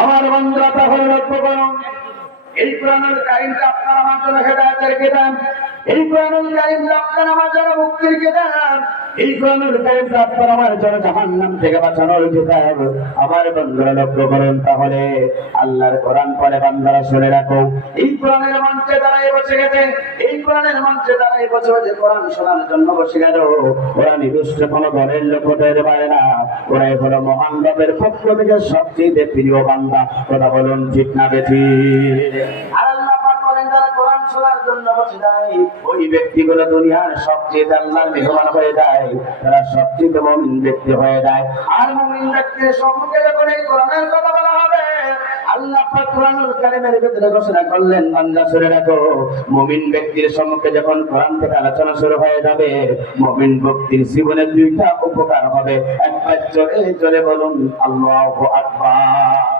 আমার বন্ধুরা, তাহলে লক্ষ্য করুন এই কোরআনুল কারিমটা আপনার আমার জন্য হেদায়তের কিতাব এই কোরআনুল কারিমটা আপনার আমার জন্য মুক্তির কিতাব এই কোরআনুল কারিমটা আপনার আমার জন্য জাহান্নাম থেকে বাঁচানোর কিতাব আমার বন্ধুরা, লক্ষ্য করুন তাহলে। আল্লাহর কোরআন পরে বান্দারা শুনে রাখো। এই কোরআনের মঞ্চে দাঁড়াই বসে গেছে, এই কোরআনের মঞ্চে বসে বসে কোরআন শোনার জন্য বসে গেল। ওরা নির্দিষ্ট কোনো লোক হতে পারে না। ওরাই হলো মহান রবের পক্ষ থেকে সবচেয়ে প্রিয় বান্দা। কথা বলুন ঠিক না বেঠি আল্লাহ পাক বলেন যারা কোরআন শোনার জন্য বসে যায়। ওই ব্যক্তিগুলো দুনিয়ার সবচেয়ে আল্লাহর মেহমান হয়ে যায়। তারা সবচেয়ে মমিন ব্যক্তি হয়ে যায়। আর মমিন ব্যক্তির সম্মুখে যখন এই কোরআনের কথা বলা হবে, আল্লাহ পাক করলেন ব্যক্তির যখন কোরআন থেকে আলোচনা শুরু হয়ে যাবে, মুমিন ব্যক্তির জীবনে দুইটা উপকার হবে। একবার জোরে জোরে বলুন, আল্লাহু আকবার।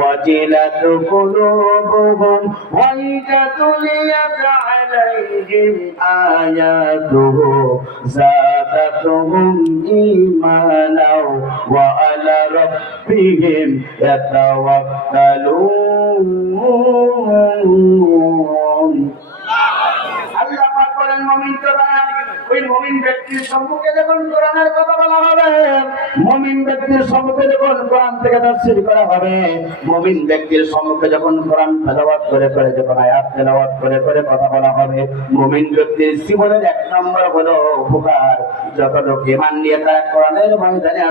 وجلت قلوبهم وإذا تليت عليهم آياته زادتهم إيمانا وعلى ربهم يتوكلون আল্লাহ পাক বলেন মুমিন তো তারা কোরআন থেকে তাফসীর করা করে করে যখন আয়াত করে করে কথা বলা হবে, মুমিন ব্যক্তির জীবনের এক নম্বর হলো উপকার। যত ইমান নিয়ে তারা কোরআনের ময়দানে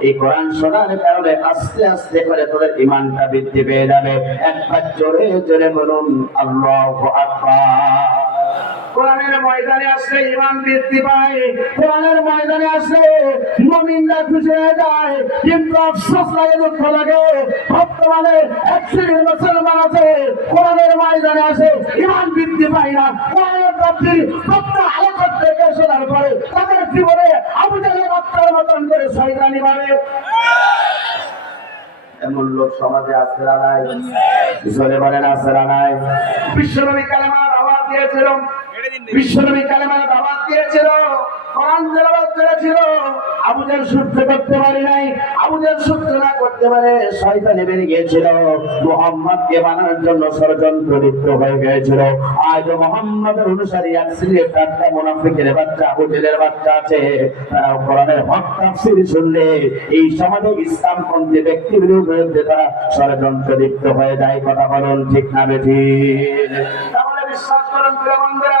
এই কোরআন শোনার কারণে আস্তে আস্তে করে তোদের ইমানটা বৃদ্ধি পেয়ে যাবে। একবার জোরে জোরে বলুন, আল্লাহু আকবার। কোরআনের ময়দানে আসলে ইমান বৃদ্ধি পায়, কোরআনের ময়দানে আসলে মুমিনরা খুশি যায়, কিন্তু আফসোস লাগে, দুঃখ লাগে। বর্তমানে মুসলমান আছে, কোরআনের ময়দানে আসে ইমান বৃদ্ধি পায় না। কোরআনের থেকে শোনার পরে তাদের জীবনে আবু বাচ্চার মতন করে শয়তানি এমন লোক সমাজে নাই নাই। বিশ্বনবী কালেমা দাওয়াত দিয়েছিল বিশ্বনবী কালেমা দাওয়াত দিয়েছিল কোরআন তেলাওয়াত করেছিল। আবুদের সূত্র করতে পারে নাই আবুদের সূত্র না করতে পারে শয়তানে বেরিয়ে গিয়েছিল। মোহাম্মদকে বানানোর জন্য ষড়যন্ত্র লিপ্ত হয়ে গিয়েছিল। আজ মোহাম্মদের অনুসারী এক শ্রেণির চারটা মুনাফিকের বাচ্চা আবুদের বাচ্চা আছে। তারা কোরআনের হক তাফসীর শুনলে এই সমাজে ইসলামপন্থী ব্যক্তির বিরুদ্ধে তারা ষড়যন্ত্র লিপ্ত হয়ে যায়। কথা বলুন ঠিক না বেঠি তাহলে বিশ্বাস করুন প্রিয় বন্ধুরা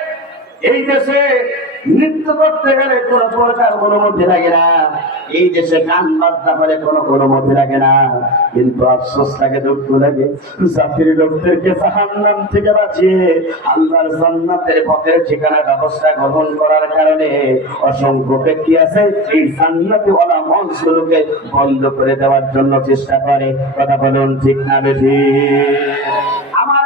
এই দেশে নৃত্য করতে গেলে কোনো প্রকার অনুমতি লাগে না। এই দেশে গান বাজনা করে কোনো অনুমতি লাগে না। কিন্তু আফসোস লাগে, দুঃখ লাগে। জাতির লোকদেরকে জাহান্নাম থেকে বাঁচিয়ে আল্লাহর জান্নাতের পথের ঠিকানা, ব্যবস্থা গ্রহণ করার কারণে অসংখ্য ব্যক্তি আছে, এই জান্নাতি ওলা মঞ্চগুলোকে বন্ধ করে দেওয়ার জন্য চেষ্টা করে। কথা বলুন ঠিক না বেশি আমার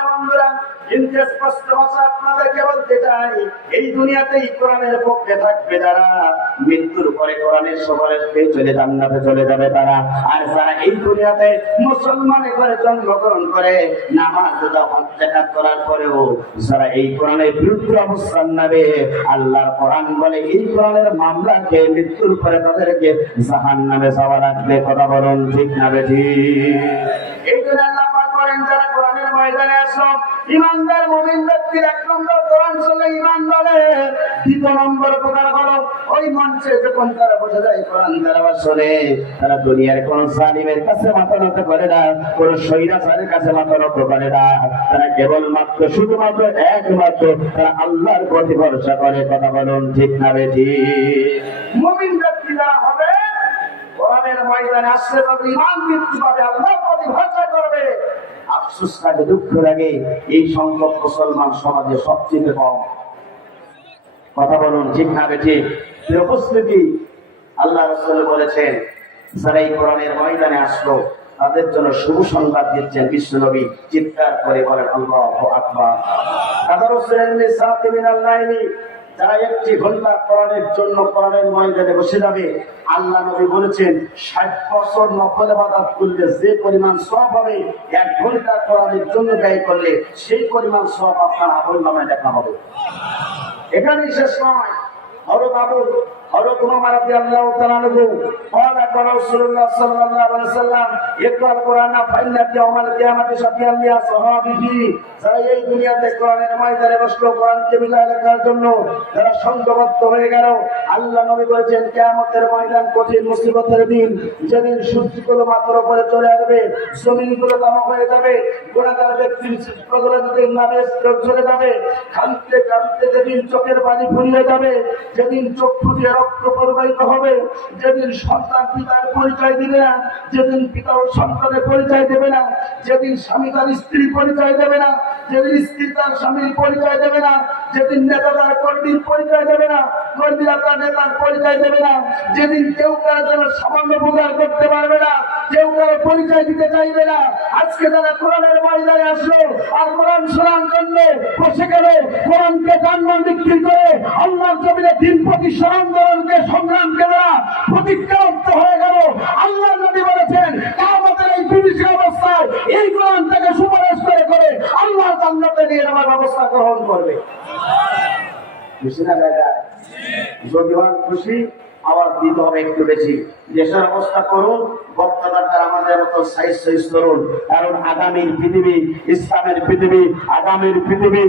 কিন্তু স্পষ্ট ভাষা আপনাদেরকে বলতে চাই, এই দুনিয়াতেই কোরআনের পক্ষে থাকবে যারা, মৃত্যুর পরে কোরআনের পেয়ে চলে জান্নাতে চলে যাবে তারা। আর যারা এই দুনিয়াতে মুসলমানের ঘরে জন্মগ্রহণ করে, নামাজ করার পরেও যারা এই কোরআনের বিরুদ্ধে অবস্থান নেবে, আল্লাহর কোরআন বলে এই কোরআনের মামলাকে মৃত্যুর পরে তাদেরকে জাহান্নামে যাওয়া রাখবে কথা বলুন ঠিক না বেঠি এই জন্য আল্লাহ তারা কেবলমাত্র, শুধুমাত্র একমাত্র তারা আল্লাহর প্রতি ভরসা করে। কথা বলুন ঠিক না বেঠি মুমিন ব্যক্তি যারা হবে, কোরআনের ময়দানে আসলে তাদের ইমান বৃদ্ধি পাবে আল্লাহর ভরসা করবে। সুস্কাকে দুঃখ লাগে এই সংখ্যক মুসলমান সমাজে সবচেয়ে কম। কথা বলুন, ঠিক না ঠিক? উপস্থিতি, আল্লাহ রসুল বলেছেন, যারা এই কোরআনের ময়দানে আসলো, তাদের জন্য শুভ সংবাদ দিচ্ছেন বিশ্বনবী। চিৎকার করে বলেন, আল্লাহ আকবার। তাদের যারা একটি ঘণ্টা কোরআনের জন্য কোরআনের ময়দানে বসে যাবে, আল্লাহ নবী বলেছেন, ষাট বছর নকল বাদাত করলে যে পরিমাণ সব হবে, এক ঘণ্টা কোরআনের জন্য ব্যয় করলে সেই পরিমাণ সব আপনার আমল নামে দেখা হবে। এখানে শেষ নয়। হরত আবু হরত উমর রাদিয়াল্লাহু তাআলা আনহু قال قال رسول الله صلى الله عليه وسلم اقرا القران فان يوم القيامه شفيعا لاصحابه যারা এই দুনিয়াতে কোরআনের ময়দানে বসলো কোরআনকে বিজয় লেখার জন্য যারা সংঘবদ্ধ হয়ে গেল আল্লাহ নবী বলেছেন কিয়ামতের ময়দান কঠিন মুসিবতের দিন যেদিন সূর্যগুলো মাথার উপরে চলে আসবে জমিনগুলো তামাক হয়ে যাবে গুণাগার ব্যক্তির চিত্রগুলো যেদিন নামে চলে যাবে কাঁদতে কাঁদতে যেদিন চোখের পানি ফুরিয়ে যাবে যেদিন চক্ষু দিয়ে রক্ত প্রবাহিত হবে। যেদিন সন্তান পিতার পরিচয় দিবে না, যেদিন পিতা ও সন্তানের পরিচয় দেবে না, যেদিন স্বামী তার স্ত্রী পরিচয় দেবে না, যেদিন স্ত্রী তার স্বামীর পরিচয় দেবে না, যেদিন নেতা তার কর্মীর পরিচয় দেবে না, কর্মীরা তার নেতার পরিচয় দেবে না, যেদিন কেউ তারা জন্য সামান্য উপকার করতে পারবে না কেউ কারও পরিচয় দিতে চাইবে না। আজকে তারা কোরআনের ময়দানে আসলো, আর কোরআন শোনার জন্য বসে গেল কোরআনকে জানমান বিক্রি করে আল্লাহর জমিনে দিন প্রতিষ্ঠা আন্দোলনকে সংগ্রামকে তারা প্রতিজ্ঞাবদ্ধ হয়ে গেল। আল্লাহ নবী বলেছেন, কামতের এই বিভীষিক অবস্থায় এই কোরআন থেকে সুপারিশ করে করে আল্লাহ জান্নাতে নিয়ে যাওয়ার ব্যবস্থা গ্রহণ করবে। না যদি হন খুশি, আওয়াজ দিতে হবে একটু বেশি। দেশের অবস্থা করুন পৃথিবী পৃথিবী, আগামীর পৃথিবী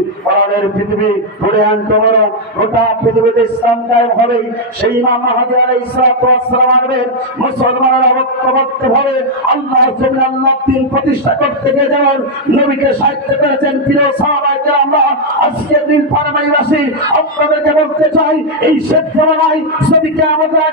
সেই ইমাম আল্লাহ আল্লাহ দিন প্রতিষ্ঠা করতে গিয়ে যেমন নবীকে সাহিত্য করেছেন আমরা আজকের দিন ফার্মাইবাসী আপনাদেরকে বলতে চাই, এই সেদিকে আমাদের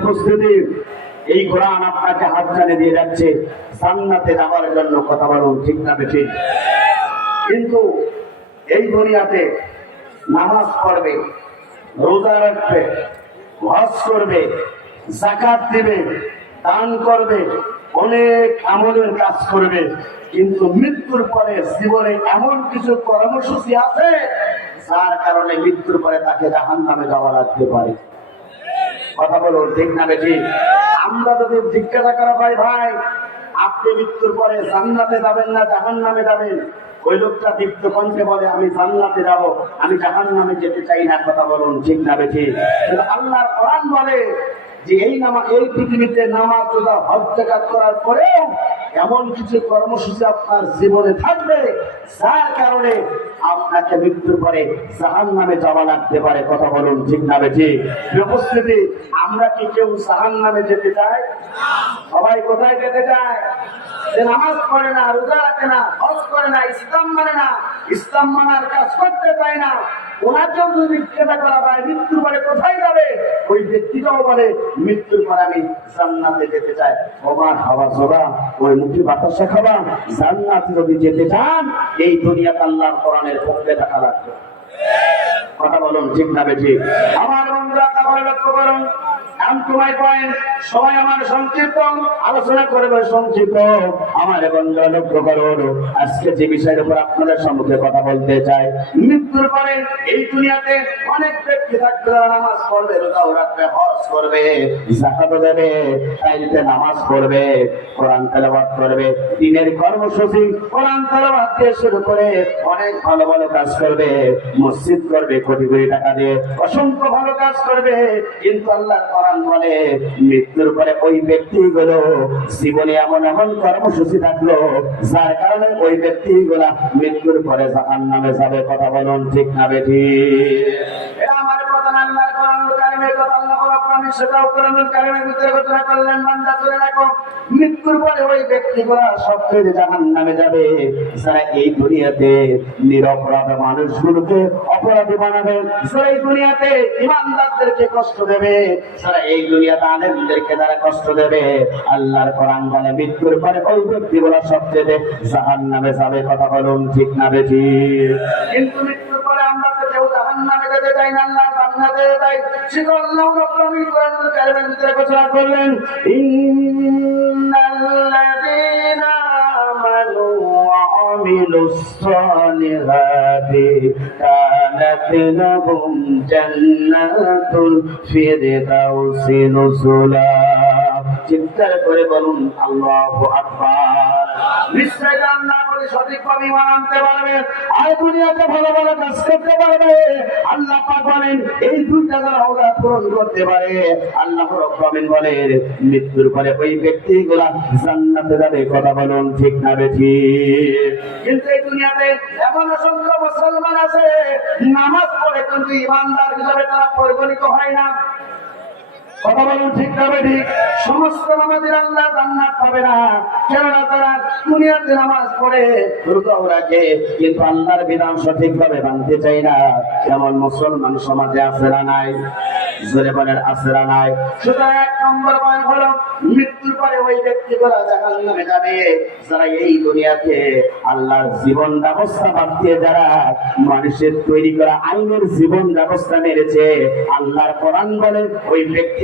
উপস্থিতি। এই কোরআন আপনাকে হাত জানে দিয়ে যাচ্ছে, জান্নাতে যাওয়ার জন্য কথা বলুন, ঠিক না বেশি কিন্তু এই দুনিয়াতে নামাজ পড়বে, রোজা রাখবে, হজ করবে জাকাত দেবে, দান করবে, অনেক আমলের কাজ করবে, কিন্তু মৃত্যুর পরে জীবনে এমন কিছু কর্মসূচি আছে, যার কারণে মৃত্যুর পরে তাকে জাহান নামে যাওয়া লাগতে পারে। কথা বলুন ঠিক না বেশি আমরা যদি জিজ্ঞাসা করা হয় ভাই, আপনি মৃত্যুর পরে জান্নাতে যাবেন না জাহান নামে যাবেন? ওই লোকটা দীপ্ত কণ্ঠে বলে, আমি জান্নাতে যাব, আমি জাহান নামে যেতে চাই না, কথা বলুন, ঠিক না বেশি আল্লাহর কোরআন বলে যে এই নামা, এই পৃথিবীতে নামাজ রোজা হজ করার পরেও এমন কিছু কর্মসূচি আপনার জীবনে থাকবে, যার কারণে আপনাকে মৃত্যুর পরে জাহান নামে যাওয়া লাগতে পারে। কথা বলুন, ঠিক না বেঠি? উপস্থিতি, আমরা কি কেউ জাহান নামে যেতে চাই? সবাই কোথায় যেতে চায়? যে নামাজ পড়ে না, রোজা রাখে না, হজ করে না, ইসলাম মানে না, ইসলাম মানার কাজ করতে চায় না। ওনার জন্য যদি জিজ্ঞাসা করা হয়, মৃত্যুর পরে কোথায় যাবে? ওই ব্যক্তিটাও বলে মৃত্যুর পর আমি জান্নাতে যেতে চাই। ওমান হাওয়া জোড়া ওই মুখে বাতাসা খাবা জান্নাতে যদি যেতে চান, এই দুনিয়া আল্লাহর কোরআনের পক্ষে থাকা লাগবে। কথা বলুন, ঠিক না বেঠিক? আমার লক্ষ্য করুন। নামাজ করবে কোরআন করবে, দিনের কর্মসূচি কোরআন তেলাওয়াত দিয়ে শুরু করে অনেক ভালো ভালো কাজ করবে, মসজিদ করবে, কোটি কোটি টাকা দিয়ে। অসংখ্য ভালো কাজ করবে, কিন্তু আল্লাহ কোরআন বলে, মৃত্যুর পরে ওই ব্যক্তিগুলো জীবনে এমন এমন কর্মসূচি থাকল, যার কারণে ওই ব্যক্তিগুলা মৃত্যুর পরে জাহান নামে যাবে। কথা বলুন ঠিক না বেঠি? এটা আমার কথা কোরআন কারিমের কথা মৃত্যুর পরে ওই সবচেয়ে জাহান নামে যাবে। এই দুনিয়াতে নিরপরাধ মানুষগুলোকে অপরাধী বানাবে এই দুনিয়াতে ইমানদারদেরকে কষ্ট দেবে, যারা এই দুনিয়াতে আলেমদেরকে তারা কষ্ট দেবে, আল্লাহর বলে মৃত্যুর পরে ওই ব্যক্তিগুলো সবচেয়ে জাহান নামে যাবে, কথা বলুন ঠিক না বেশি কিন্তু কেউ জাহান নামে যেতে চাই না আল্লাহ জান্নাতে যেতে চাই। সেটা আল্লাহ রাব্বুল আলামিন কোরআনুল কারীমের ভিতরে ঘোষণা করলেন, ইন্নাল্লাযীনা আমানু ওয়া আমিলুস সালিহাতি কানাত লাহুম জান্নাতুল ফিরদাউসি নুজুলা চিন্তা করে বলুন, আল্লাহু আকবার। নিশ্চয় বলে সঠিকভাবে ইমান আনতে পারবে আর দুনিয়াতে ভালো ভালো কাজ করতে পারবে। আল্লাহ পাক বলেন, এই দুইটা ওরা পূরণ করতে পারে। আল্লাহ মৃত্যুর পরে ওই ব্যক্তিগুলা জান্নাতে যাবে। কথা বলুন ঠিক না বেঠি কিন্তু এই দুনিয়াতে এমন অসংখ্য মুসলমান আছে, নামাজ পড়ে কিন্তু ইমানদার হিসাবে তারা পরিগণিত হয় না। কিন্তু আল্লাহর বিধান সঠিকভাবে মানতে চাই না। যেমন মুসলমান সমাজে নাই, জোরে নাই। সুতরাং এক নম্বর মৃত্যুর পরে ওই যাবে। যারা এই দুনিয়াতে আল্লাহর জীবন ব্যবস্থা বাদ দিয়ে যারা মানুষের তৈরি করা আইনের জীবন ব্যবস্থা মেরেছে, আল্লাহর কোরআন বলে ওই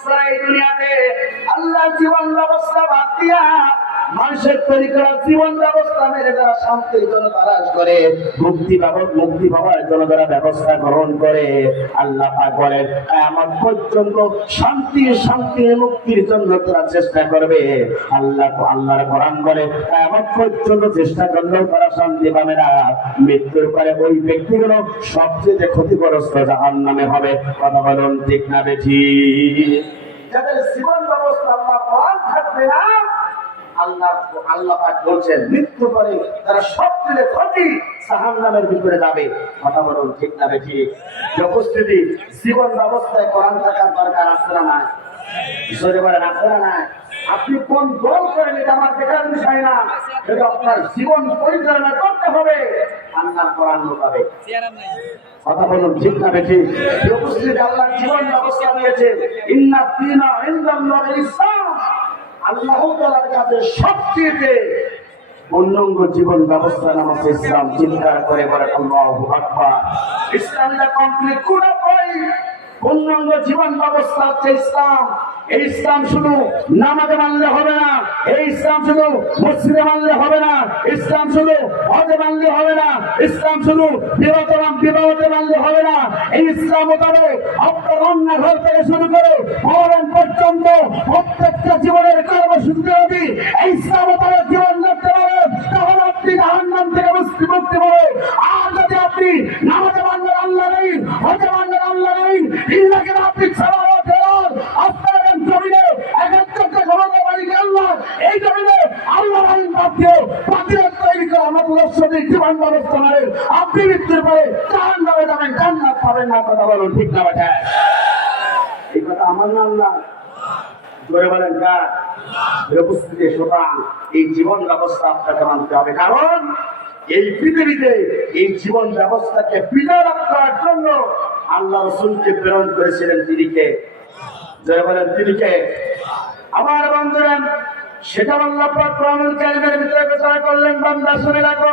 যারা এই দুনিয়াতে আল্লাহ জীবন ব্যবস্থা বাদ দিয়া মানুষের তৈরি করা জীবন ব্যবস্থা মেরে যারা শান্তির জন্য তালাশ করে। মুক্তি বাবদ, মুক্তি পাওয়ার জন্য যারা ব্যবস্থা গ্রহণ করে। আল্লাহ বলেন আমার পর্যন্ত শান্তি শান্তি মুক্তির জন্য তারা চেষ্টা করবে। আল্লাহ, আল্লাহর কোরআন বলে আমার পর্যন্ত চেষ্টা করলেও তারা শান্তি পাবে না। মৃত্যুর পরে ওই ব্যক্তিগুলো সবচেয়ে ক্ষতিগ্রস্ত জাহান নামে হবে। কথা বলুন ঠিক না, বেঠি? যাদের জীবন ব্যবস্থা আল্লাহ থাকবে না আল্লাহ আল্লাহ বলছেন, মৃত্যু পরে তারা সব দিলে ক্ষতি ভিতরে যাবে। ঠিক না বেঠি জীবন ব্যবস্থায় কোরআন থাকার দরকার না আপনি কোন দল করেন এটা আমার দেখার বিষয় না। এটা আপনার জীবন পরিচালনা করতে হবে, আল্লাহর কোরআন মোতাবেক। কথা বলুন ঠিক না উপস্থিত আল্লাহ জীবন ব্যবস্থা দিয়েছে ইন্না তিনা ইসলাম। আল্লাহ তাআলার কাছে সবচেয়ে অন্যঙ্গ জীবন ব্যবস্থা নাম হচ্ছে ইসলাম। চিন্তা করে বলে আল্লাহু আকবার কমপ্লিট করে পাই পূর্ণাঙ্গ জীবন ব্যবস্থা হচ্ছে ইসলাম। এই ইসলাম শুধু নামাজে মানলে হবে না, এই ইসলাম শুধু মসজিদে মানলে হবে না, ইসলাম শুধু হজে মানলে হবে না, ইসলাম শুধু বিবাহ বিবাহতে মানলে হবে না। এই ইসলাম মোতাবেক আপনার রান্নাঘর থেকে শুরু করে ভবন পর্যন্ত প্রত্যেকটা জীবনের কর্মসূচি যদি এই ইসলাম মোতাবেক জীবন করতে পারেন, তাহলে আপনি জাহান্নাম থেকে মুক্তি মুক্তি পাবেন। আর যদি আপনি নামাজে মানবেন, আল্লাহ নেই, হজে মানবেন, আল্লাহ নেই ইল্লাকে আপনি ছাড়া আপনার জমিনে একাত্তরটা ক্ষমতা মালিক আল্লাহ এই জমিনে আল্লাহ আইন বাদ দিয়ে বাতিলের তৈরি করে আমাদের লক্ষ্যদের জীবন ব্যবস্থা মারেন আপনি মৃত্যুর পরে জাহান নামে যাবেন জান্নাত পাবেন না কথা বলুন ঠিক না বেঠা সুতরাং এই জীবন ব্যবস্থা আপনাকে মানতে হবে। কারণ এই পৃথিবীতে এই জীবন ব্যবস্থাকে করার জন্য আল্লাহ রসুলকে প্রেরণ করেছিলেন তিনি কে? জয় বলেন, তিনি কে? আমার বন্ধুরা, সেটা আল্লাহ কোরআনুল ভিতরে ঘোষণা করলেন, বান্দা শুনে রাখো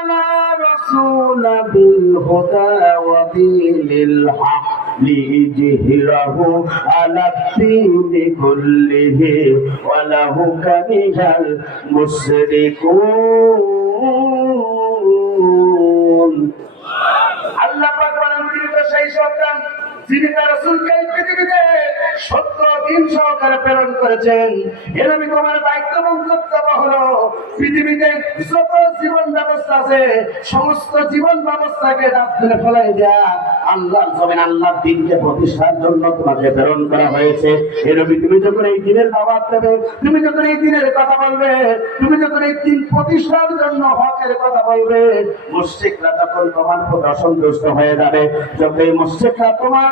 বিল ودين الحق ليجهره على الدين আলা وله كره المشركون আল্লাহ পাক বলেন তিনি তো সেই সন্তান যিনি তার পৃথিবীতে সত্য দিন সহকারে প্রেরণ করেছেন এরকমই তোমার দায়িত্ব এবং কর্তব্য হলো পৃথিবীতে যত জীবন ব্যবস্থা আছে, সমস্ত জীবন ব্যবস্থাকে ডাস্টবিনে ফেলাই দেয়া আল্লাহর জমিন, আল্লাহর দিনকে প্রতিষ্ঠার জন্য তোমাকে প্রেরণ করা হয়েছে। এরকমই তুমি যখন এই দিনের দাওয়াত দেবে, তুমি যখন এই দিনের কথা বলবে, তুমি যখন এই দিন প্রতিষ্ঠার জন্য হকের কথা বলবে মুশরিকরা তখন তোমার প্রতি অসন্তুষ্ট হয়ে যাবে। যখন এই মুশরিকরা তোমার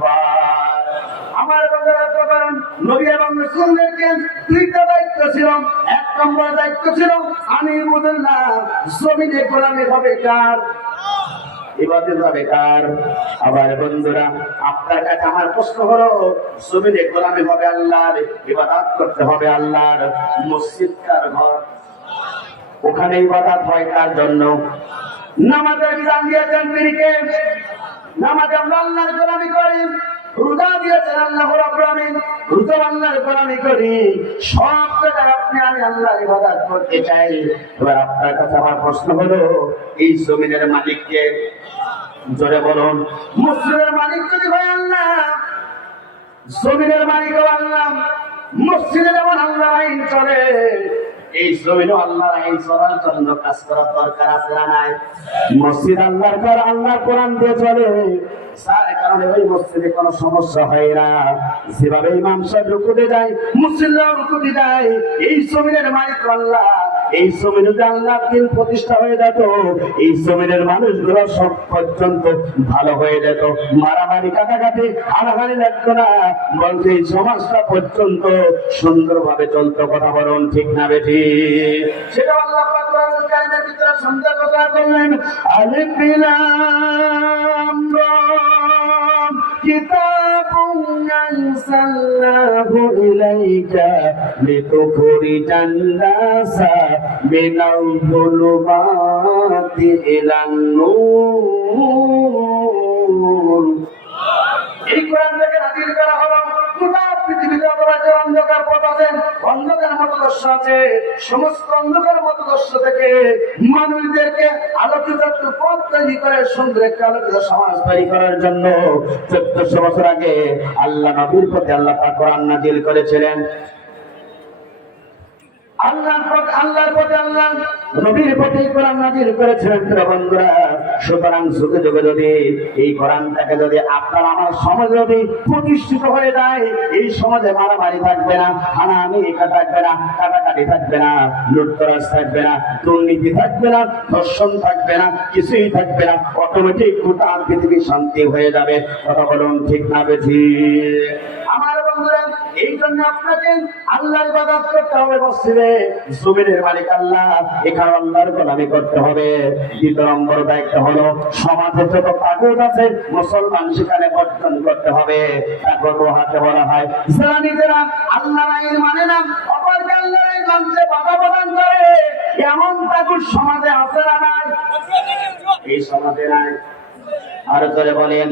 আমার বন্ধুরা তো কারণ নবী এবং রাসূলদেরকে দুইটা দায়িত্ব ছিল। এক নম্বর দায়িত্ব ছিল আমি ইবুদুল্লাহ জমিনে গোলামি হবে কার? ইবাদত কার? আবার বন্ধুরা, আপনার কাছে আমার প্রশ্ন হলো জমিনে গোলামি হবে আল্লাহর, ইবাদত করতে হবে আল্লাহর, মসজিদ কার ঘর? ওখানে ইবাদত হয় কার জন্য? নামাজের বিধান দিয়েছেন তিনি নামাজে আমরা আল্লাহর গোলামি করি, রোজা দিয়েছেন আল্লাহ রাব্বুল আলামিন রোজা আল্লাহর গোলামি করি। সব জায়গায় আপনি, আমি আল্লাহর ইবাদত করতে চাই। এবার আপনার কাছে আমার প্রশ্ন হলো, এই জমিনের মালিককে জোরে বলুন। মসজিদের মালিক যদি হয় আল্লাহ, জমিনের মালিক আল্লাহ, মসজিদে যেমন আল্লাহ আইন চলে এই জমিনও আল্লাহর আইন চলার জন্য কাজ করার দরকার আছে না নাই? মসজিদ আল্লাহর ঘর আল্লাহ কোরআন দিয়ে চলে। যার কারণে ওই মসজিদে কোনো সমস্যা হয় না। যেভাবে ইমাম সাহেব রুকুতে যায় মুসলিমরাও রুকুতে যায়, এই জমিনের মালিক আল্লাহ। এই জমিনে যদি আল্লাহর দিন প্রতিষ্ঠা হয়ে যেত। এই জমিনের মানুষগুলো সব পর্যন্ত ভালো হয়ে যেত। মারামারি কাটাকাটি, হানাহানি লাগতো না। বলছে এই সমাজটা পর্যন্ত সুন্দরভাবে চলতো কথা বলুন, ঠিক না বেঠি? সেটা আল্লাহ সুন্দর কথা করলেন। আলিফ كتاب أنزلناه إليك لتخرج الناس من الظلمات إلى النور সমস্ত অন্ধকার থেকে মানুষদেরকে পথ তৈরি করে, সুন্দর সমাজ তৈরি করার জন্য চোদ্দশো বছর আগে আল্লাহ নবীর প্রতি আল্লাহ করেছিলেন। আল্লাহর প্রতি আল্লাহর প্রতি আল্লাহ সুতরাং যদি এই যদি আপনার আমার সমাজ যদি প্রতিষ্ঠিত হয়ে এই সমাজে থাকবে না থাকবে না থাকবে না থাকবে না, দুর্নীতি থাকবে না, ধর্ষণ থাকবে না, কিছুই থাকবে না, অটোমেটিক গোটা পৃথিবী শান্তি হয়ে যাবে। কথা বলুন ঠিক না বন্ধুরা এই জন্য আপনাকে আল্লাহর ইবাদত করতে হবে, মসজিদে। জমিনের মালিক আল্লাহ, এখানে আল্লাহর গোলামি করতে হবে। দ্বিতীয় নম্বর দায়িত্ব হলো, সমাজে যত কাগজ আছে, মুসলমান সেখানে বর্জন করতে হবে। তারপর হাতে বলা হয়, যারা নিজেরা আইন মানে না, অপরকে আল্লাহর আইন মানতে বাধা প্রদান করে। এমন তাগুর সমাজে আছে না এই সমাজে নাই। আরও করে বলেন